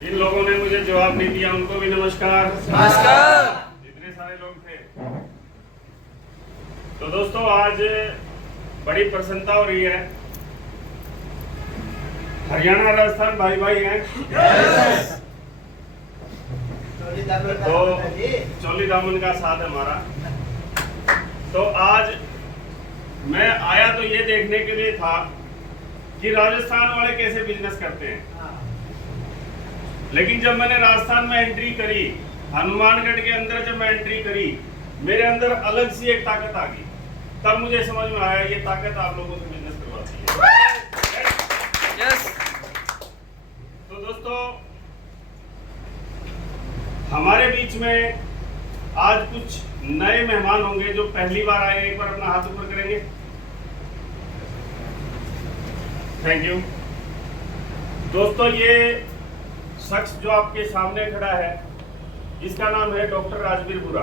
जिन लोगों ने मुझे जवाब नहीं दिया उनको भी नमस्कार। नमस्कार। जितने सारे लोग थे, तो दोस्तों आज बड़ी प्रसन्नता हो रही है। हरियाणा राजस्थान भाई भाई हैं। तो चोली दामन का साथ है हमारा। तो आज मैं आया तो ये देखने के लिए था कि राजस्थान वाले कैसे बिजनेस करते हैं। लेकिन जब मैंने राजस्थान में एंट्री करी, हनुमानगढ़ के अंदर जब मैं एंट्री करी, मेरे अंदर अलग सी एक ताकत आ गई। तब मुझे समझ में आया ये ताकत आप लोगों से बिजनेस करवाती है। यस। तो दोस्तों हमारे बीच में आज कुछ नए मेहमान होंगे जो पहली बार आए। एक बार अपना हाथ ऊपर करेंगे। थैंक यू दोस्तों। ये शख्स जो आपके सामने खड़ा है, इसका नाम है डॉक्टर राजवीर बुरा।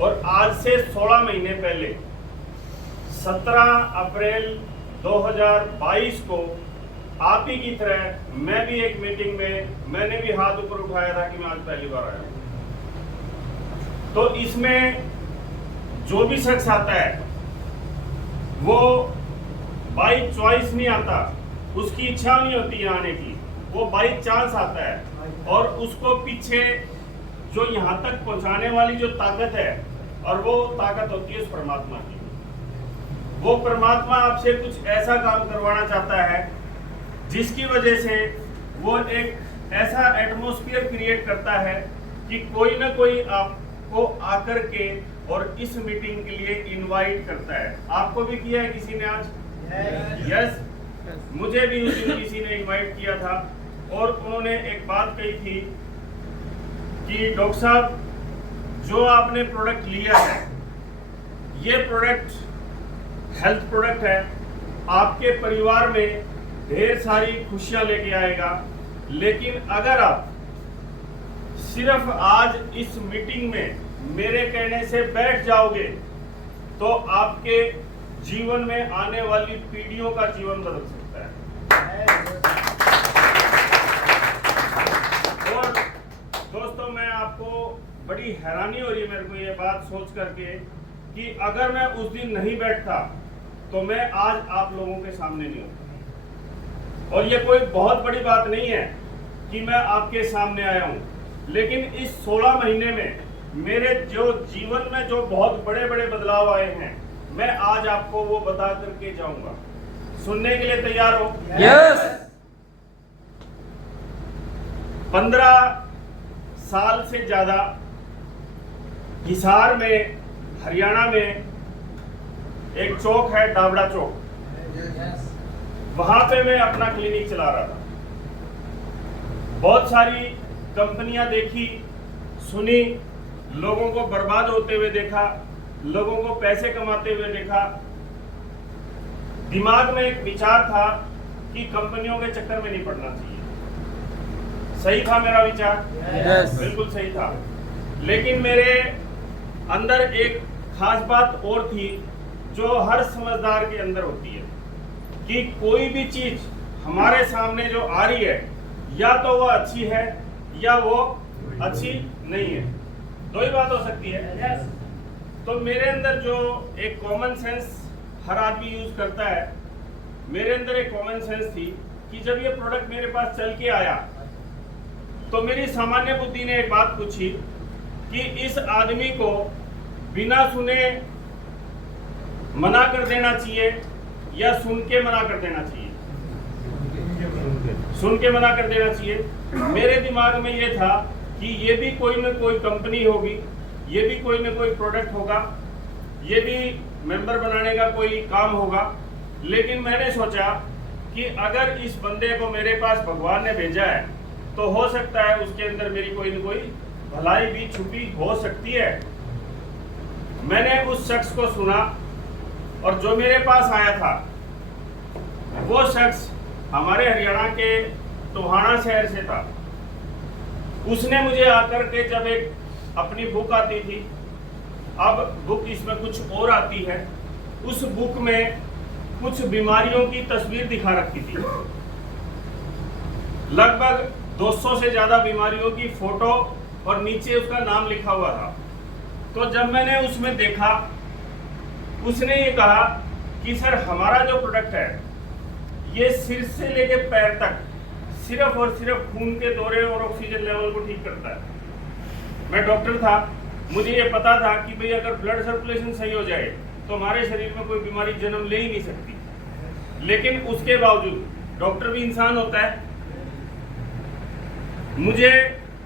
और आज से 16 महीने पहले 17 अप्रैल 2022 को आप ही की तरह मैं भी एक मीटिंग में मैंने भी हाथ ऊपर उठाया था कि मैं आज पहली बार आया हूं। तो इसमें जो भी शख्स आता है वो बाई चॉइस नहीं आता, उसकी इच्छा नहीं होती है आने की, वो बाई चांस आता है। और उसको पीछे जो यहाँ तक पहुंचाने वाली जो ताकत है, और वो ताकत होती है उस परमात्मा की। वो परमात्मा आपसे कुछ ऐसा काम करवाना चाहता है जिसकी वजह से वो एक ऐसा एटमॉस्फेयर क्रिएट करता है कि कोई ना कोई आपको आकर के और इस मीटिंग के लिए इनवाइट करता है। आपको भी किया है किसी ने आज? यस। मुझे भी उस दिन किसी ने इनवाइट किया था और उन्होंने एक बात कही थी कि डॉक्टर साहब, जो आपने प्रोडक्ट लिया है, ये प्रोडक्ट हेल्थ प्रोडक्ट है, आपके परिवार में ढेर सारी खुशियां लेके आएगा। लेकिन अगर आप सिर्फ आज इस मीटिंग में मेरे कहने से बैठ जाओगे तो आपके जीवन में आने वाली पीढ़ियों का जीवन बदल सकता है। और दोस्तों मैं आपको बड़ी हैरानी हो रही है मेरे को ये बात सोच करके कि अगर मैं उस दिन नहीं बैठता तो मैं आज आप लोगों के सामने नहीं होता। और ये कोई बहुत बड़ी बात नहीं है कि मैं आपके सामने आया हूं, लेकिन इस 16 महीने में मेरे जो जीवन में जो बहुत बड़े बड़े बदलाव आए हैं, मैं आज आपको वो बता करके जाऊंगा। सुनने के लिए तैयार हो? यस। 15 साल से ज्यादा हिसार में, हरियाणा में एक चौक है डाबड़ा चौक, वहां पे मैं अपना क्लिनिक चला रहा था। बहुत सारी कंपनियां देखी, सुनी, लोगों को बर्बाद होते हुए देखा, लोगों को पैसे कमाते हुए देखा। दिमाग में एक विचार था कि कंपनियों के चक्कर में नहीं पड़ना चाहिए। सही था मेरा विचार? Yes. बिल्कुल सही था। लेकिन मेरे अंदर एक खास बात और थी जो हर समझदार के अंदर होती है कि कोई भी चीज हमारे सामने जो आ रही है, या तो वो अच्छी है या वो अच्छी नहीं है। दो ही बात हो सकती है। yes. तो मेरे अंदर जो एक कॉमन सेंस हर आदमी यूज करता है, मेरे अंदर एक कॉमन सेंस थी कि जब ये प्रोडक्ट मेरे पास चल के आया तो मेरी सामान्य बुद्धि ने एक बात पूछी कि इस आदमी को बिना सुने मना कर देना चाहिए या सुन के मना कर देना चाहिए? सुन के मना कर देना चाहिए। मेरे दिमाग में ये था कि ये भी कोई ना कोई कंपनी होगी, ये भी कोई ना कोई प्रोडक्ट होगा, ये भी मेंबर बनाने का कोई काम होगा। लेकिन मैंने सोचा कि अगर इस बंदे को मेरे पास भगवान ने भेजा है तो हो सकता है उसके अंदर मेरी कोई न कोई भलाई भी छुपी हो सकती है। मैंने उस शख्स को सुना और जो मेरे पास आया था वो शख्स हमारे हरियाणा के टोहाना शहर से था। उसने मुझे आकर के जब एक अपनी बुक आती थी, अब बुक इसमें कुछ और आती है, उस बुक में कुछ बीमारियों की तस्वीर दिखा रखी थी। लगभग 200 से ज़्यादा बीमारियों की फोटो और नीचे उसका नाम लिखा हुआ था। तो जब मैंने उसमें देखा, उसने ये कहा कि सर हमारा जो प्रोडक्ट है ये सिर से लेके पैर तक सिर्फ और सिर्फ खून के दौरे और ऑक्सीजन लेवल को ठीक करता है। मैं डॉक्टर था, मुझे ये पता था कि भाई अगर ब्लड सर्कुलेशन सही हो जाए तो हमारे शरीर में कोई बीमारी जन्म ले ही नहीं सकती। लेकिन उसके बावजूद डॉक्टर भी इंसान होता है, मुझे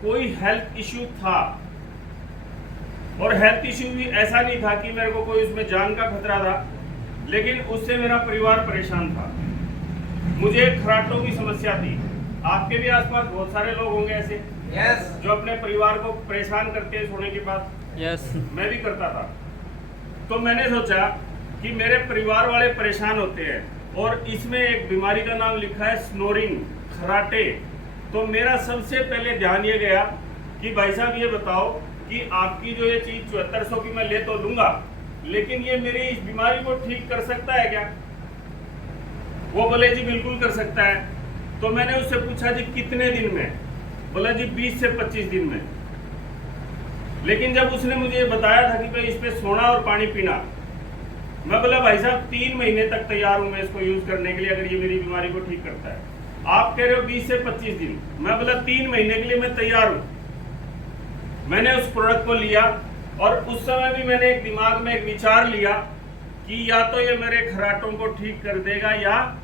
कोई हेल्थ इश्यू था और हेल्थ इश्यू भी ऐसा नहीं था कि मेरे को कोई उसमें जान का खतरा था, लेकिन उससे मेरा परिवार परेशान था। मुझे खराटों की समस्या थी। आपके भी आसपास बहुत सारे लोग होंगे ऐसे जो अपने परिवार को परेशान करते हैं सोने के बाद। मैं भी करता था। तो मैंने सोचा कि मेरे परिवार वाले परेशान होते हैं और इसमें एक बीमारी का नाम लिखा है स्नोरिंग, खराटे। तो मेरा सबसे पहले ध्यान ये गया कि भाई साहब ये बताओ कि आपकी जो ये चीज 7400 की मैं ले तो लूंगा, लेकिन ये मेरी इस बीमारी को ठीक कर सकता है क्या? वो बोले जी बिल्कुल कर सकता है। तो मैंने उससे पूछा जी कितने दिन में? बोला जी 20 से 25 दिन में। लेकिन जब उसने मुझे ये बताया था कि भाई इस पे सोना और पानी पीना, मैं बोला भाई साहब 3 महीने तक तैयार हूं मैं इसको यूज करने के लिए, अगर ये मेरी बीमारी को ठीक करता है। आप कह रहे हो 20 से 25 दिन, मैं बोला 3 महीने के लिए मैं तैयार हूं। मैंने उस प्रोडक्ट को लिया और उस समय भी मैंने एक दिमाग में एक विचार लिया कि या तो ये मेरे खराटों को ठीक कर देगा या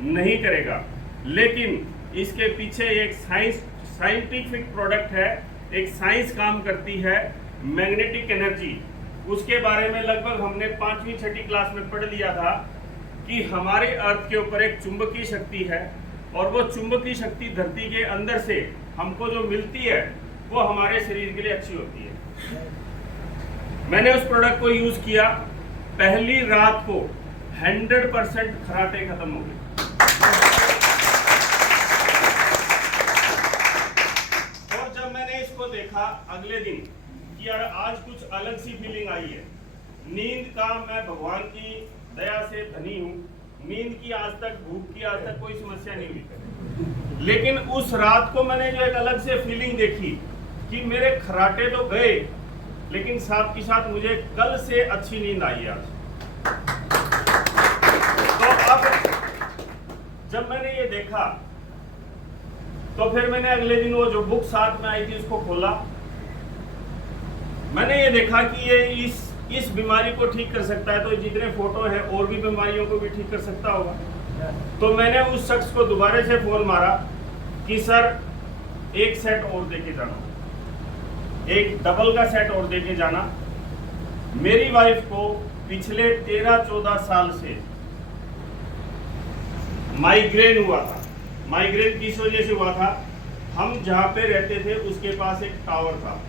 नहीं करेगा। लेकिन इसके पीछे एक साइंटिफिक प्रोडक्ट है, एक साइंस काम करती है, मैग्नेटिक एनर्जी। उसके बारे में लगभग हमने 5वीं 6वीं क्लास में पढ़ लिया था कि हमारे अर्थ के ऊपर एक चुंबकीय शक्ति है और वो चुंबकीय शक्ति धरती के अंदर से हमको जो मिलती है वो हमारे शरीर के लिए अच्छी होती है। मैंने उस प्रोडक्ट को यूज किया, पहली रात को 100% खराटे खत्म हो गए। और जब मैंने इसको देखा अगले दिन कि यार आज कुछ अलग सी फीलिंग आई है। नींद का मैं भगवान की दया से धनी हूँ, नींद की आज तक, भूख की आज तक कोई समस्या नहीं हुई। लेकिन उस रात को मैंने जो एक अलग से फीलिंग देखी कि मेरे खराटे तो गए, लेकिन साथ के साथ मुझे कल से अच्छी नींद आई आज। तो अब जब मैंने ये देखा तो फिर मैंने अगले दिन वो जो बुक साथ में आई थी उसको खोला। मैंने ये देखा कि ये इस बीमारी को ठीक कर सकता है, तो जितने फोटो हैं और भी बीमारियों को भी ठीक कर सकता होगा। तो मैंने उस शख्स को दोबारा से फोन मारा कि सर एक सेट और देके जाना, एक डबल का सेट और देके जाना। मेरी वाइफ को पिछले 13-14 साल से माइग्रेन हुआ था। माइग्रेन किस वजह से हुआ था? हम जहाँ पे रहते थे उसके पास एक टावर था,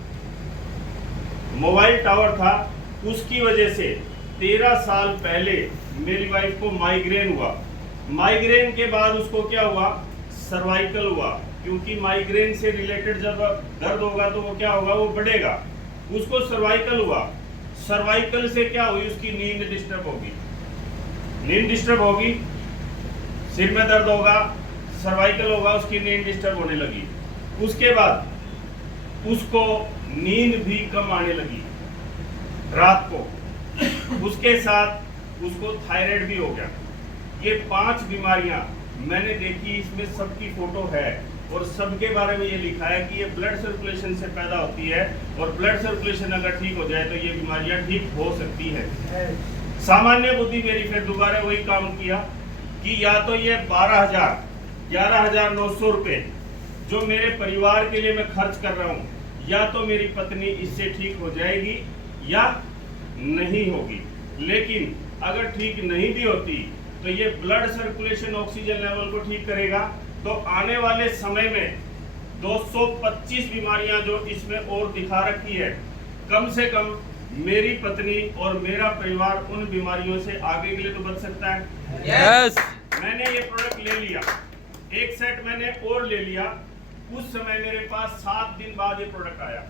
मोबाइल टावर था। उसकी वजह से 13 साल पहले मेरी वाइफ को माइग्रेन हुआ। माइग्रेन के बाद उसको क्या हुआ? सर्वाइकल हुआ, क्योंकि माइग्रेन से रिलेटेड जब दर्द होगा तो वो क्या होगा? वो बढ़ेगा। उसको सर्वाइकल हुआ। सर्वाइकल से क्या हुई? उसकी नींद डिस्टर्ब होगी। नींद डिस्टर्ब होगी, सिर में दर्द होगा, सर्वाइकल होगा, उसकी नींद डिस्टर्ब होने लगी। उसके बाद उसको नींद भी कम आने लगी रात को। उसके साथ उसको थायराइड भी हो गया। ये 5 बीमारियां मैंने देखी, इसमें सबकी फोटो है और सबके बारे में ये लिखा है कि ये ब्लड सर्कुलेशन से पैदा होती है और ब्लड सर्कुलेशन अगर ठीक हो जाए तो ये बीमारियां ठीक हो सकती है। सामान्य बुद्धि मेरी फिर दोबारा वही काम किया कि या तो ये 11,900 रुपए जो मेरे परिवार के लिए मैं खर्च कर रहा हूँ, या तो मेरी पत्नी इससे ठीक हो जाएगी या नहीं होगी। लेकिन अगर ठीक नहीं भी होती तो ये ब्लड सर्कुलेशन, ऑक्सीजन लेवल को ठीक करेगा। तो आने वाले समय में 225 बीमारियां जो इसमें और दिखा रखी है, कम से कम मेरी पत्नी और मेरा परिवार उन बीमारियों से आगे के लिए तो बच सकता है। यस। मैंने ये प्रोडक्ट ले लिया, एक सेट मैंने और ले लिया। उस समय मेरे पास 7 दिन बाद ये प्रोडक्ट आया।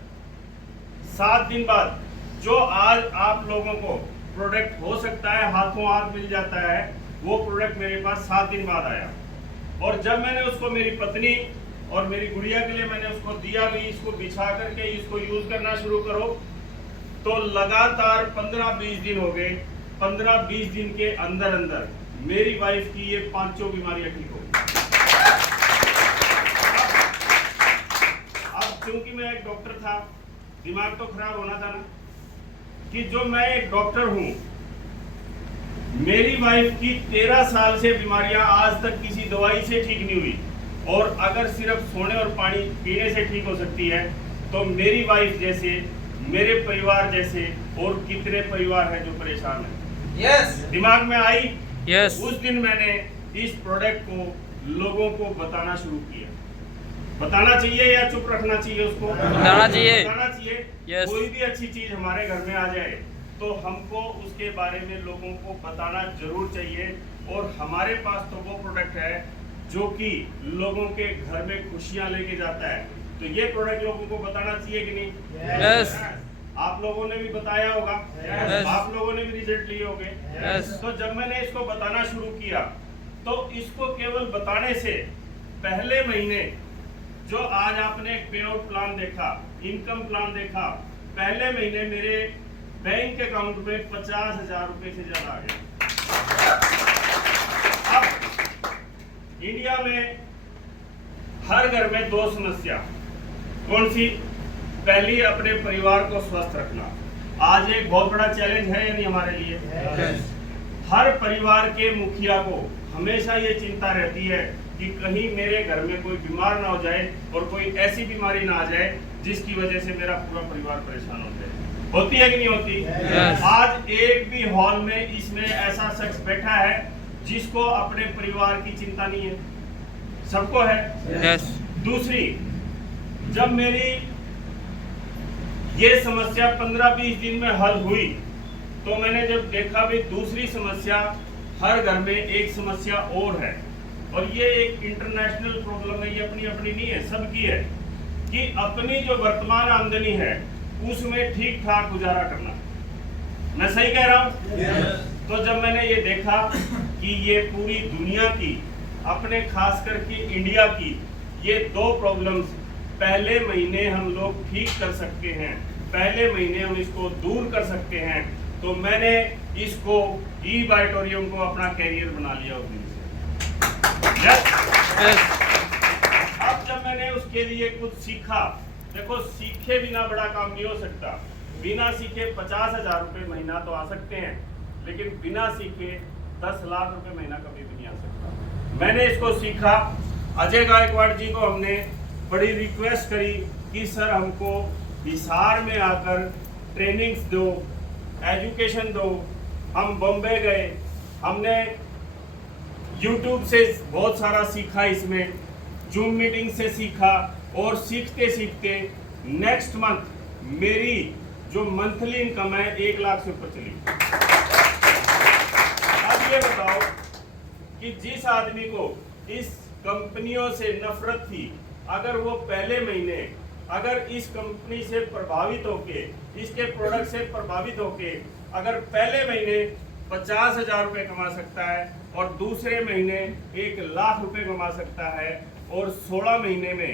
7 दिन बाद जो आज आप लोगों को प्रोडक्ट हो सकता है हाथों हाथ मिल जाता है, वो प्रोडक्ट मेरे पास 7 दिन बाद आया। और जब मैंने उसको मेरी पत्नी और मेरी गुड़िया के लिए मैंने उसको दिया भी, इसको बिछा करके इसको यूज करना शुरू करो। तो लगातार 15-20 दिन हो गए। 15-20 दिन के अंदर अंदर मेरी वाइफ की ये 5 बीमारियां ठीक हो गई। अब क्योंकि मैं एक डॉक्टर था, दिमाग तो खराब होना था ना, कि जो मैं एक डॉक्टर हूं, मेरी वाइफ की 13 साल से बीमारियां आज तक किसी दवाई से ठीक नहीं हुई, और अगर सिर्फ सोने और पानी पीने से ठीक हो सकती है, तो मेरी वाइफ जैसे, मेरे परिवार जैसे और कितने परिवार हैं जो परेशान हैं। यस। दिमाग में आई। यस। उस दिन मैंने इस प्रोडक्ट को लोगों को बताना शुरू किया। बताना चाहिए या चुप रखना चाहिए उसको? बताना चाहिए। बताना चाहिए। Yes. कोई भी अच्छी चीज हमारे घर में आ जाए तो हमको उसके बारे में लोगों को बताना जरूर चाहिए। और हमारे पास तो वो प्रोडक्ट है जो कि लोगों के घर में खुशियां लेके जाता है। तो ये प्रोडक्ट लोगों को बताना चाहिए कि नहीं? Yes. आप लोगों ने भी बताया होगा। Yes. आप लोगों ने भी रिजल्ट लिए होंगे। Yes. तो जब मैंने इसको बताना शुरू किया, तो इसको केवल बताने से पहले महीने जो आज आपने एक पे आउट प्लान देखा, इनकम प्लान देखा, पहले महीने मेरे बैंक अकाउंट में 50,000 रुपए से ज्यादा आ गए। अब इंडिया में हर घर में 2 समस्या, कौन सी? पहली, अपने परिवार को स्वस्थ रखना। आज एक बहुत बड़ा चैलेंज है या नहीं हमारे लिए? हर परिवार के मुखिया को हमेशा ये चिंता रहती है कि कहीं मेरे घर में कोई बीमार ना हो जाए और कोई ऐसी बीमारी ना आ जाए जिसकी वजह से मेरा पूरा परिवार परेशान हो जाए। होती है कि नहीं होती? Yes. आज एक भी हॉल में इसमें ऐसा शख्स बैठा है जिसको अपने परिवार की चिंता नहीं है? सबको है। यस। दूसरी, जब मेरी ये समस्या 15-20 दिन में हल हुई, तो मैंने जब देखा भी दूसरी समस्या, हर घर में एक समस्या और है, और ये एक इंटरनेशनल प्रॉब्लम है, ये अपनी अपनी नहीं है, सबकी है, कि अपनी जो वर्तमान आमदनी है उसमें ठीक ठाक गुजारा करना। मैं सही कह रहा हूं? Yes. तो जब मैंने ये देखा कि ये पूरी दुनिया की, अपने खास करके इंडिया की, ये 2 प्रॉब्लम्स पहले महीने हम लोग ठीक कर सकते हैं, पहले महीने हम इसको दूर कर सकते हैं, तो मैंने इसको ई-बायोटोरियम को अपना कैरियर बना लिया उस दिन से। यस। अब जब मैंने उसके लिए कुछ सीखा, देखो सीखे बिना बड़ा काम नहीं हो सकता। बिना सीखे 50,000 रुपए महीना तो आ सकते हैं, लेकिन बिना सीखे 10 लाख रुपए महीना कभी भी नहीं आ सकता। मैंने इसको सीखा। अजय गायकवाड़ जी को हमने बड़ी रिक्वेस्ट करी कि सर हमको हिसार में आकर ट्रेनिंग्स दो, एजुकेशन दो। हम बॉम्बे गए, हमने YouTube से बहुत सारा सीखा, इसमें जूम मीटिंग से सीखा, और सीखते सीखते नेक्स्ट मंथ मेरी जो मंथली इनकम है 1 लाख से ऊपर चली। अब ये बताओ कि जिस आदमी को इस कंपनियों से नफरत थी, अगर वो पहले महीने अगर इस कंपनी से प्रभावित होके, इसके प्रोडक्ट से प्रभावित होके अगर पहले महीने 50,000 रुपए कमा सकता है और दूसरे महीने 1 लाख रुपए कमा सकता है, और 16 महीने में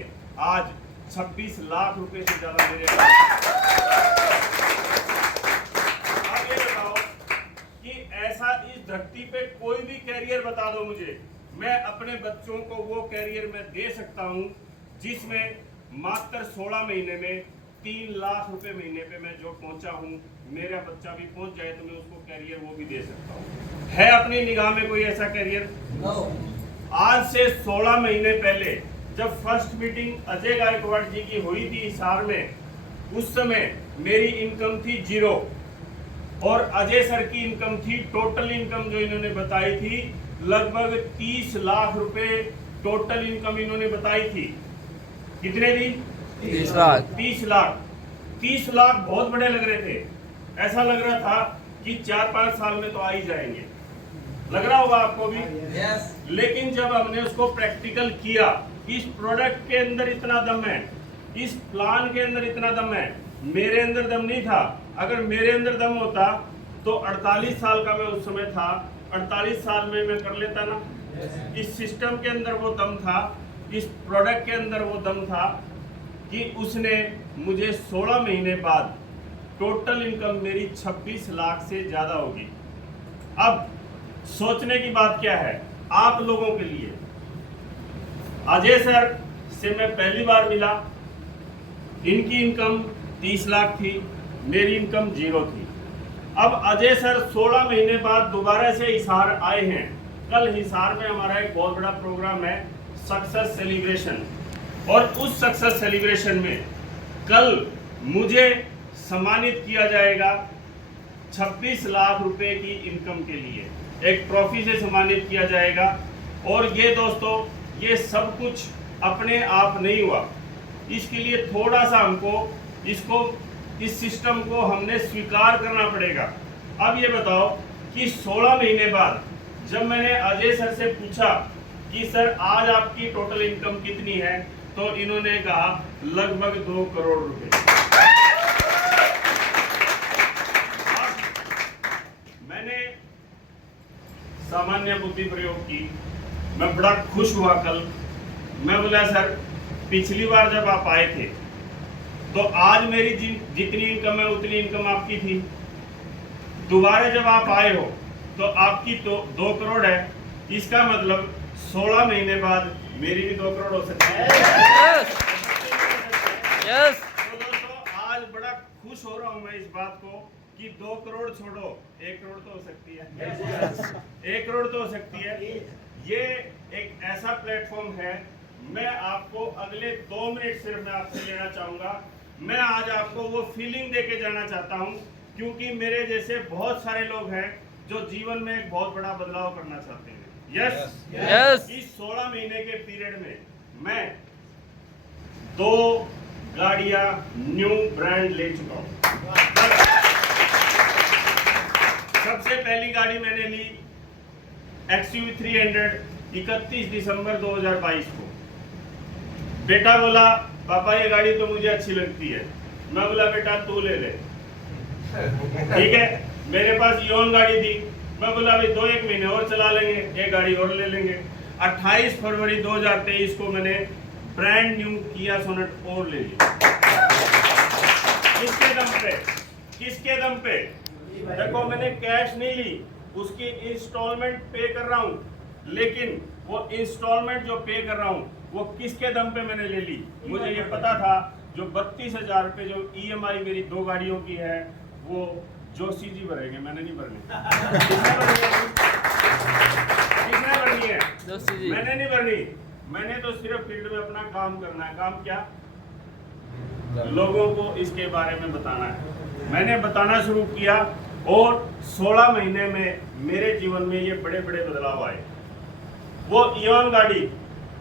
आज 26 लाख रुपए से ज्यादा मेरे। अब ये बताओ कि ऐसा इस धरती पे कोई भी कैरियर बता दो मुझे, मैं अपने बच्चों को वो कैरियर में दे सकता हूं जिसमें मात्र 16 महीने में 3 लाख रुपए महीने पे मैं जो पहुंचा हूं, मेरा बच्चा भी पहुंच जाए तो मैं उसको कैरियर वो भी दे सकता हूं। है अपनी निगाह में कोई ऐसा कैरियर? आज से 16 महीने पहले जब फर्स्ट मीटिंग अजय गायकवाड़ जी की हुई थी हिसार में, उस समय मेरी इनकम थी 0, और अजय सर की इनकम थी, टोटल इनकम जो इन्होंने बताई थी, लगभग 30 लाख रुपए टोटल इनकम इन्होंने बताई थी। कितने थी? 30 लाख। 30 लाख। 30 लाख बहुत बड़े लग रहे थे। ऐसा लग रहा था कि 4-5 साल में तो आ ही जाएंगे, लग रहा होगा आपको भी। यस। लेकिन जब हमने उसको प्रैक्टिकल किया, इस प्रोडक्ट के अंदर इतना दम है, इस प्लान के अंदर इतना दम है, मेरे अंदर दम नहीं था। अगर मेरे अंदर दम होता तो 48 साल का मैं उस समय था, 48 साल में मैं कर लेता ना। इस सिस्टम के अंदर वो दम था, इस प्रोडक्ट के अंदर वो दम था कि उसने मुझे 16 महीने बाद टोटल इनकम मेरी 26 लाख से ज़्यादा होगी। अब सोचने की बात क्या है आप लोगों के लिए, अजय सर से मैं पहली बार मिला, इनकी इनकम 30 लाख थी, मेरी इनकम 0 थी। अब अजय सर 16 महीने बाद दोबारा से हिसार आए हैं। कल हिसार में हमारा एक बहुत बड़ा प्रोग्राम है सक्सेस सेलिब्रेशन, और उस सक्सेस सेलिब्रेशन में कल मुझे सम्मानित किया जाएगा 26 लाख रुपए की इनकम के लिए, एक ट्रॉफी से सम्मानित किया जाएगा। और ये दोस्तों, ये सब कुछ अपने आप नहीं हुआ, इसके लिए थोड़ा सा हमको इस सिस्टम को हमने स्वीकार करना पड़ेगा। अब ये बताओ कि 16 महीने बाद जब मैंने अजय सर से पूछा कि सर आज आपकी टोटल इनकम कितनी है, तो इन्होंने कहा लगभग 2 करोड़ रुपए। मैंने सामान्य बुद्धि प्रयोग की, मैं बड़ा खुश हुआ कल। मैं बोला सर पिछली बार जब आप आए थे तो आज मेरी जितनी इनकम है उतनी इनकम आपकी थी, दोबारा जब आप आए हो तो आपकी तो 2 करोड़ है, इसका मतलब 16 महीने बाद मेरी भी 2 करोड़ हो सकती है। यस। तो दोस्तों आज बड़ा खुश हो रहा हूं मैं इस बात को कि 2 करोड़ छोड़ो 1 करोड़ तो हो सकती है। 1 करोड़ तो हो सकती है। ये एक ऐसा प्लेटफॉर्म है, मैं आपको अगले 2 मिनट सिर्फ मैं आपसे लेना चाहूंगा। मैं आज आपको वो फीलिंग देके जाना चाहता हूं, क्योंकि मेरे जैसे बहुत सारे लोग हैं जो जीवन में एक बहुत बड़ा बदलाव करना चाहते हैं। Yes yes. इस 16 महीने के पीरियड में मैं 2 गाड़ियां न्यू ब्रांड ले चुका हूं। सबसे पहली गाड़ी मैंने ली XUV 300 31 दिसंबर 2022 को। बेटा बोला पापा ये गाड़ी तो मुझे अच्छी लगती है। मैं बोला बेटा तू ले ले, ठीक है। मेरे पास योन गाड़ी थी, मैं बोला भाई 2-1 महीने और चला लेंगे, एक गाड़ी और ले लेंगे। 28 फरवरी 2023 को मैंने ब्रांड न्यू किया सोनेट और ले ली। किसके दम पे? किसके दम पे? देखो मैंने कैश नहीं ली, उसकी इंस्टॉलमेंट पे कर रहा हूँ, लेकिन वो इंस्टॉलमेंट जो पे कर रहा हूँ वो किसके दम पे मैंने ले ली? मुझे ये पता था जो 32,000 रुपये जो EMI मेरी 2 गाड़ियों की है वो जोशी जी भरेंगे, मैंने नहीं भरनी। किसने भरनी है? जोशी जी। मैंने नहीं भरनी। मैंने तो सिर्फ फील्ड में अपना काम करना है। काम क्या? लोगों को इसके बारे में बताना है। मैंने बताना शुरू किया और 16 महीने में मेरे जीवन में ये बड़े बड़े बदलाव आए। वो इयॉन गाड़ी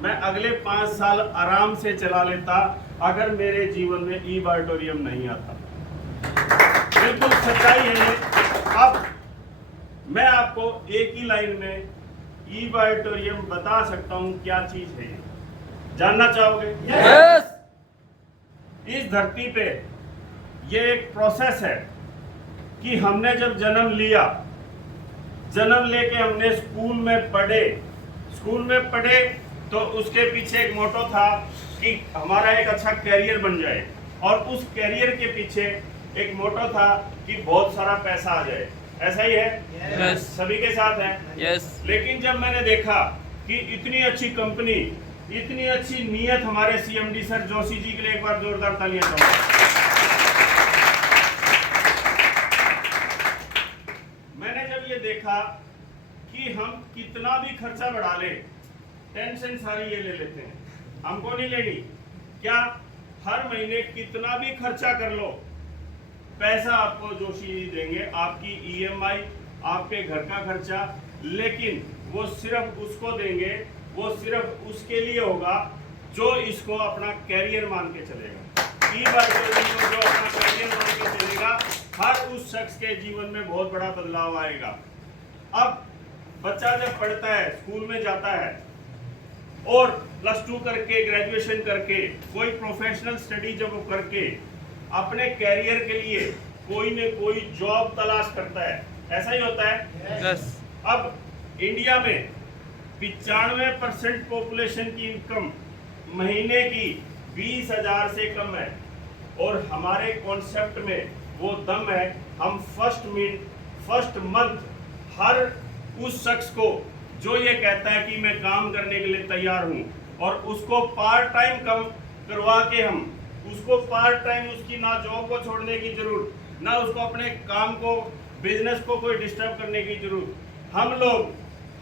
मैं अगले 5 साल आराम से चला लेता अगर मेरे जीवन में ई-बार्टोरियम नहीं आता। बिल्कुल सच्चाई है ये। अब मैं आपको एक ही लाइन में ई-बार्टोरियम बता सकता हूं क्या चीज है ये। जानना चाहोगे? यस। इस धरती पे ये एक प्रोसेस है कि हमने जब जन्म लिया, जन्म लेके हमने स्कूल में पढ़े तो उसके पीछे एक मोटो था कि हमारा एक अच्छा कैरियर बन जाए, और उस कैरियर के पीछे एक मोटो था कि बहुत सारा पैसा आ जाए। ऐसा ही है? यस। सभी के साथ है? यस। लेकिन जब मैंने देखा कि इतनी अच्छी कंपनी, इतनी अच्छी नीयत हमारे CMD सर जोशी जी के लिए एक बार जोरदार तालियां चाहूंगा। मैंने जब ये देखा कि हम कितना भी खर्चा बढ़ा ले, टेंशन सारी ये ले लेते हैं, हमको नहीं लेनी। क्या? हर महीने कितना भी खर्चा कर लो, पैसा आपको जोशी जी देंगे, आपकी EMI, आपके घर का खर्चा, लेकिन वो सिर्फ उसको देंगे, वो सिर्फ उसके लिए होगा जो इसको अपना कैरियर मान के चलेगा। ई-बार्टोरियम को जो अपना कैरियर मान के चलेगा, हर उस शख्स के जीवन में बहुत बड़ा बदलाव आएगा। अब बच्चा जब पढ़ता है, स्कूल में जाता है और +2 करके, ग्रेजुएशन करके, कोई प्रोफेशनल स्टडी जब वो करके अपने कैरियर के लिए कोई न कोई जॉब तलाश करता है, ऐसा ही होता है। यस। अब इंडिया में 95% पॉपुलेशन की इनकम महीने की 20,000 से कम है और हमारे कॉन्सेप्ट में वो दम है। हम फर्स्ट मंथ हर उस शख्स को जो ये कहता है कि मैं काम करने के लिए तैयार हूँ और उसको पार्ट टाइम कम करवा के हम उसको पार्ट टाइम उसकी ना जॉब को छोड़ने की जरूरत, ना उसको अपने काम को बिजनेस को कोई डिस्टर्ब करने की जरूरत। हम लोग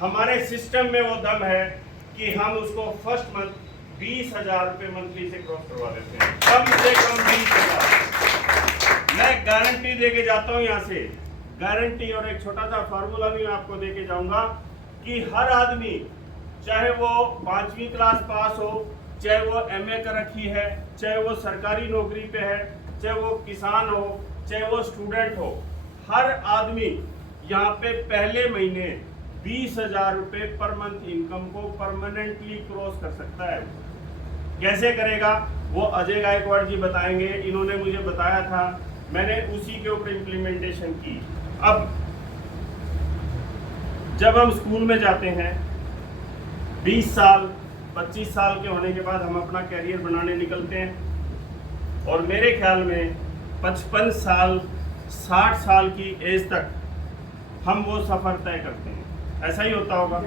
हमारे सिस्टम में वो दम है कि हम उसको फर्स्ट मंथ 20,000 रुपये मंथली से क्रॉस करवा देते हैं, कम से कम 20,000। मैं गारंटी दे के जाता हूँ यहाँ से, गारंटी। और एक छोटा सा फार्मूला भी मैं आपको दे के जाऊंगा कि हर आदमी, चाहे वो 5वीं क्लास पास हो, चाहे वो MA कर रखी है, चाहे वो सरकारी नौकरी पे है, चाहे वो किसान हो, चाहे वो स्टूडेंट हो, हर आदमी यहाँ पे पहले महीने 20,000 रुपये पर मंथ इनकम को परमानेंटली क्रॉस कर सकता है। कैसे करेगा वो अजय गायकवाड़ जी बताएंगे। इन्होंने मुझे बताया था, मैंने उसी के ऊपर इम्प्लीमेंटेशन की। अब जब हम स्कूल में जाते हैं 20 साल 25 साल के होने के बाद हम अपना कैरियर बनाने निकलते हैं और मेरे ख्याल में 55 साल 60 साल की एज तक हम वो सफ़र तय करते हैं। ऐसा ही होता होगा।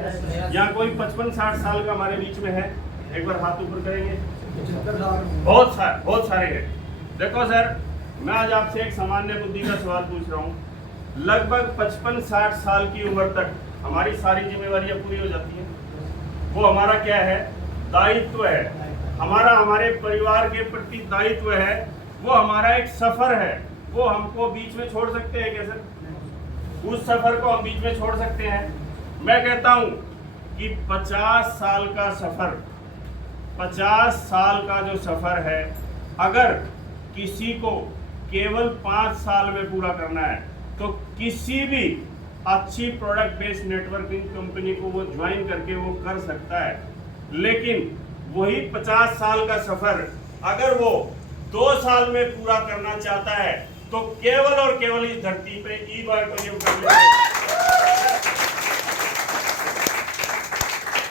यहाँ कोई 55-60 साल का हमारे बीच में है? एक बार हाथ ऊपर करेंगे। बहुत सारे हैं। देखो सर, मैं आज आपसे एक सामान्य बुद्धि का सवाल पूछ रहा हूँ। लगभग 55-60 साल की उम्र तक हमारी सारी जिम्मेवारियां पूरी हो जाती हैं। वो हमारा क्या है? दायित्व है हमारा, हमारे परिवार के प्रति दायित्व है। वो हमारा एक सफर है। वो हमको बीच में छोड़ सकते हैं क्या सर? उस सफर को हम बीच में छोड़ सकते हैं? मैं कहता हूं कि 50 साल का सफर, 50 साल का जो सफर है, अगर किसी को केवल 5 साल में पूरा करना है तो किसी भी अच्छी प्रोडक्ट बेस्ड नेटवर्किंग कंपनी को वो ज्वाइन करके वो कर सकता है। लेकिन वही 50 साल का सफर अगर वो 2 साल में पूरा करना चाहता है तो केवल और केवल इस धरती पे ई-बायोटोरियम कर लेते हैं।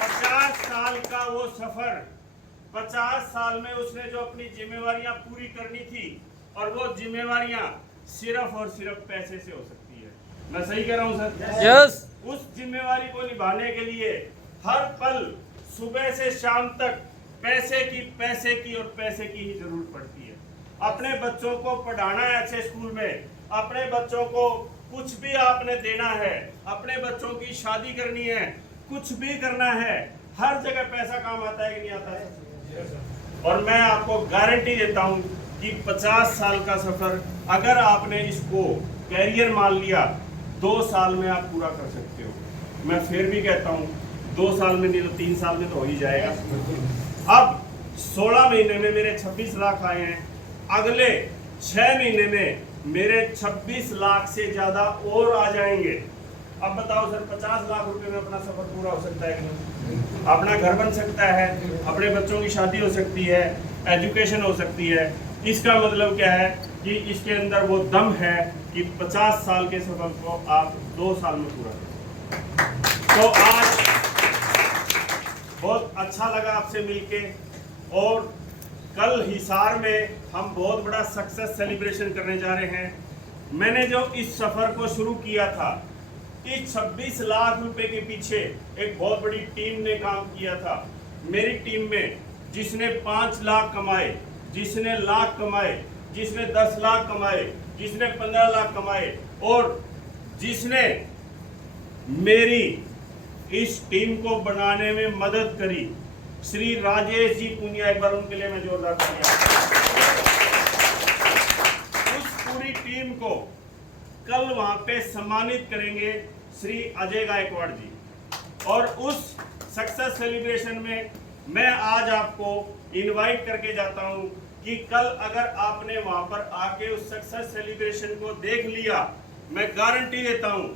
50 साल का वो सफर, 50 साल में उसने जो अपनी जिम्मेवारियां पूरी करनी थी, और वो जिम्मेवारियां सिर्फ और सिर्फ पैसे से हो सकती है। मैं सही कह रहा हूं सर? यस। उस जिम्मेवारी को निभाने के लिए हर पल सुबह से शाम तक पैसे की और पैसे की ही जरूरत पड़ती है। अपने बच्चों को पढ़ाना है अच्छे स्कूल में, अपने बच्चों को कुछ भी आपने देना है, अपने बच्चों की शादी करनी है, कुछ भी करना है, हर जगह पैसा काम आता है कि नहीं आता है? और मैं आपको गारंटी देता हूं कि 50 साल का सफर अगर आपने इसको कैरियर मान लिया, 2 साल में आप पूरा कर सकते हो। मैं फिर भी कहता हूं 2 साल में नहीं तो 3 साल में तो हो ही जाएगा। अब 16 महीने में मेरे 26 लाख आए हैं, अगले 6 महीने में मेरे 26 लाख से ज्यादा और आ जाएंगे। अब बताओ सर, 50 लाख रुपए में अपना सफर पूरा हो सकता है कि नहीं? अपना घर बन सकता है, अपने बच्चों की शादी हो सकती है, एजुकेशन हो सकती है। इसका मतलब क्या है कि इसके अंदर वो दम है कि 50 साल के सफर को आप 2 साल में पूरा करें। तो आज बहुत अच्छा लगा आपसे मिलके, और कल हिसार में हम बहुत बड़ा सक्सेस सेलिब्रेशन करने जा रहे हैं। मैंने जो इस सफर को शुरू किया था, इस 26 लाख रुपए के पीछे एक बहुत बड़ी टीम ने काम किया था। मेरी टीम में जिसने 5 लाख कमाए, जिसने लाख कमाए, जिसने 10 लाख कमाए, जिसने 15 लाख कमाए, और जिसने मेरी इस टीम को बनाने में मदद करी, श्री राजेश जी पुनिया, एक बार उनके लिए मैं जोरदार तालियां। उस पूरी टीम को कल वहां पे सम्मानित करेंगे श्री अजय गायकवाड़ जी। और उस सक्सेस सेलिब्रेशन में मैं आज आपको इनवाइट करके जाता हूं कि कल अगर आपने वहां पर आके उस सक्सेस सेलिब्रेशन को देख लिया, मैं गारंटी देता हूं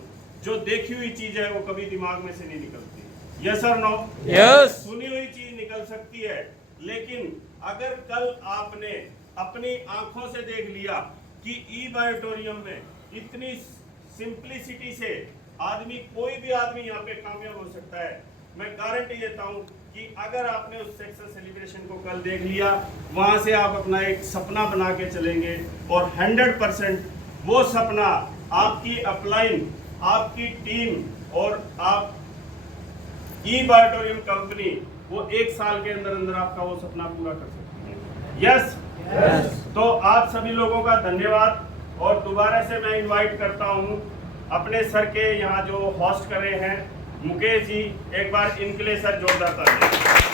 जो देखी हुई चीज है वो कभी दिमाग में से नहीं निकलती। यस और नो? यस। सुनी हुई चीज निकल सकती है, लेकिन अगर कल आपने अपनी आंखों से देख लिया कि ई-बायोटोरियम में इतनी सिंप्लिसिटी से आदमी, कोई भी आदमी यहाँ पे कामयाब हो सकता है, मैं गारंटी देता हूं कि अगर आपने उस सक्सेस सेलिब्रेशन को कल देख लिया, वहां से आप अपना एक सपना बना के चलेंगे और 100% वो सपना आपकी अपलाइन, आपकी टीम और आप ई-बायोटोरियम कंपनी वो 1 साल के अंदर अंदर आपका वो सपना पूरा कर सकती है। यस। तो आप सभी लोगों का धन्यवाद, और दोबारा से मैं इनवाइट करता हूं अपने सर के यहाँ जो होस्ट कर रहे हैं मुकेश जी, एक बार इनके लिए सर जोरदार तालियां।